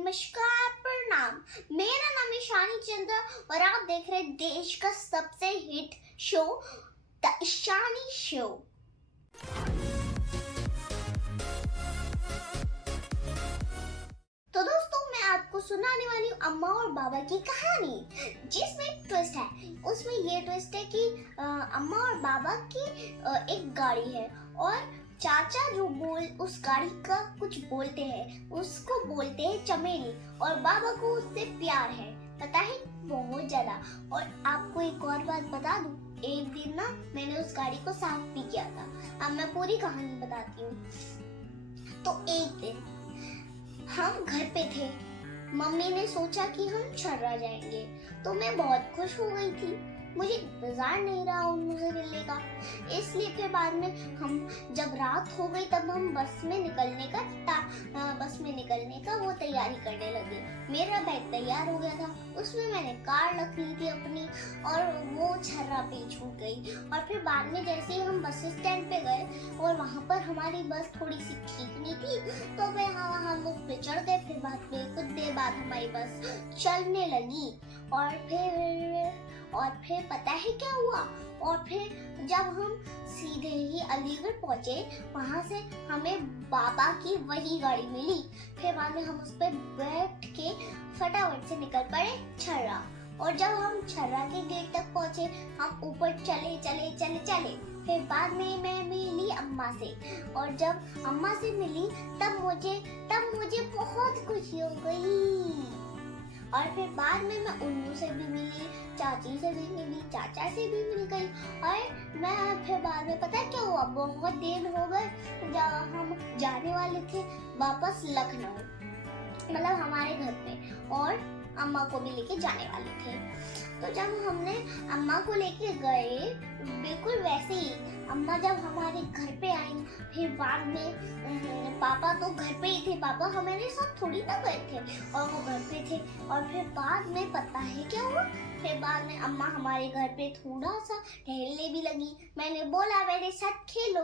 नमस्कार, प्रणाम। मेरा नाम है शानी चंद्र और आप देख रहे हैं देश का सबसे hit show the Ishani show. तो दोस्तों, मैं आपको सुनाने वाली हूँ अम्मा और बाबा की कहानी, जिसमें एक ट्विस्ट है। उसमें ये ट्विस्ट है कि अम्मा और बाबा की एक गाड़ी है और चाचा जो उस गाड़ी का कुछ बोलते हैं, उसको बोलते हैं चमेली, और बाबा को उससे प्यार है, पता है, बहुत ज्यादा। और आपको एक और बात बता दूं, एक दिन ना मैंने उस गाड़ी को साफ भी किया था। अब मैं पूरी कहानी बताती हूँ। तो एक दिन हम घर पे थे, मम्मी ने सोचा कि हम छर्रा जाएंगे, तो मैं बहुत खुश हो गई थी। मुझे इंतजार नहीं रहा उन्नू से मिलने का, इसलिए फिर बाद में हम जब रात हो गई तब हम बस में निकलने का वो तैयारी करने लगे। मेरा बैग तैयार हो गया था, उसमें मैंने कार रख ली थी अपनी, और वो छर्रा पे छूट गई। और फिर बाद में जैसे ही हम बस स्टैंड पे गए और वहाँ पर हमारी बस थोड़ी सी ठीक नहीं थी, तो फिर हम उस पे चढ़ गए। फिर बाद में कुछ देर बाद हमारी बस चलने लगी, और फिर पता है क्या हुआ? और फिर जब हम सीधे ही अलीगढ़ पहुंचे, वहां से हमें बाबा की वही गाड़ी मिली। फिर बाद में हम उस पर बैठ के फटाफट से निकल पड़े छर्रा। और जब हम छर्रा के गेट तक पहुंचे, हम ऊपर चले। फिर बाद में मैं मिली अम्मा से, और जब अम्मा से मिली तब मुझे बहुत खुशी हो गई। और फिर बाद में मैं उन्नू से भी मिली, चाची से भी मिली, चाचा से भी मिल गई। और मैं फिर बाद में पता है क्या हुआ? बहुत देर हो गए जब हम जाने वाले थे वापस लखनऊ, मतलब हमारे घर पे, और अम्मा को भी लेके जाने वाले थे। तो जब हमने अम्मा को लेके गए, बिल्कुल वैसे ही अम्मा जब हमारे घर पे आई, फिर बाद में पापा तो घर पे ही थे, पापा हमारे साथ थोड़ी ना गए थे, और वो घर पे थे। और फिर बाद में पता है क्या हुआ? फिर बाद में अम्मा हमारे घर पे थोड़ा सा टहलने भी लगी। मैंने बोला मेरे साथ खेलो,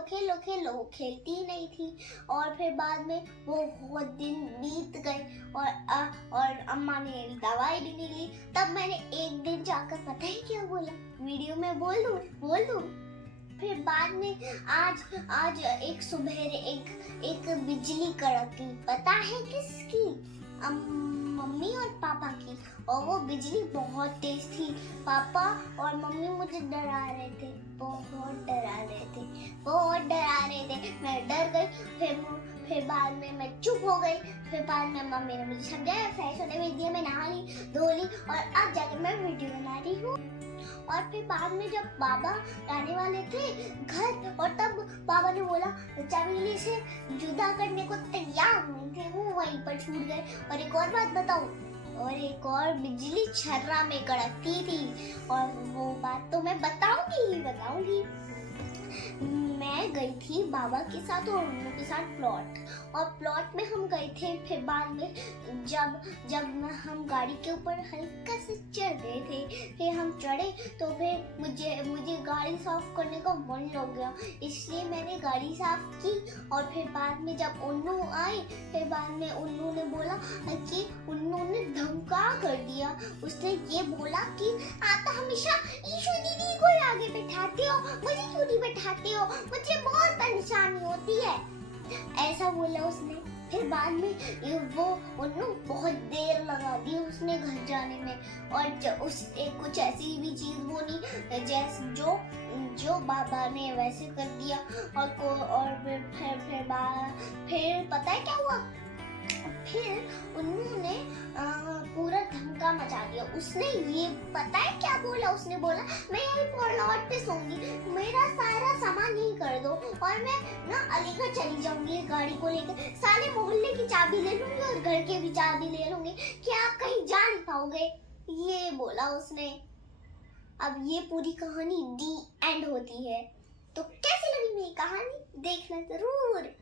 वो खेलती ही नहीं थी। और फिर बाद में वो बहुत दिन बीत गए, और अम्मा ने दवाई भी नहीं ली। तब मैंने एक दिन जाकर पता है क्या बोला? वीडियो में बोल दूं। फिर बाद में आज एक सुबह एक बिजली कड़की, पता है किसकी? मम्मी और पापा की। और वो बिजली बहुत तेज थी। पापा और मम्मी मुझे डरा रहे थे, बहुत डरा रहे थे। मैं डर गई। फिर बाद में मैं चुप हो गई। फिर बाद में मम्मी ने मुझे समझाया, फ्रेश होने में दिया, मैं नहा ली, धो ली, और अब जाकर मैं वीडियो बना रही हूँ। और फिर बाद में जब बाबा आने वाले थे घर, और तब बाबा ने बोला चमेली से जुदा करने को तैयार हुए थे, वो वहीं पर छूट गए। और एक और बात बताऊं, और एक और बिजली छर्रा में कड़कती थी, और वो बात तो मैं बताऊंगी। मैं गई थी बाबा के साथ और उन्नू के साथ प्लॉट में हम गए थे। फिर बाद में जब हम गाड़ी के ऊपर हल्का से चढ़ गए थे, फिर हम चढ़े, तो फिर मुझे गाड़ी साफ करने का मन लग गया, इसलिए मैंने गाड़ी साफ की। और फिर बाद में जब उन्नू आई, फिर बाद में उन्नू ने बोला कि उन्नू ने धमका कर दिया। उसने ये बोला कि आप तो हमेशा ईशू दीदी को आगे बैठाते हो, मुझे क्यों नहीं बैठाते हो, मुझे बहुत परेशानी होती है, ऐसा बोला उसने। फिर बाद में वो उन्नू बहुत देर लगा दी उसने घर जाने में, और उसने कुछ ऐसी भी चीज बोली जैसे जो बाबा ने वैसे कर दिया। और फिर पता है क्या हुआ? फिर उन्नू ने पूरा धमका मचा दिया। उसने ये पता है क्या बोला? उसने बोला मैं यहीं प्लॉट पे सोऊंगी, मेरा सारा सामान यहीं कर दो, और मैं ना अलीगढ़ चली जाऊंगी गाड़ी को लेकर, सारे मोहल्ले की चाबी ले लूंगी और घर की भी चाबी ले लूंगी, कि आप कहीं जा नहीं पाओगे, ये बोला उसने। अब ये पूरी कहानी दी एंड होती है। तो कैसी लगी मेरी कहानी? देखना जरूर।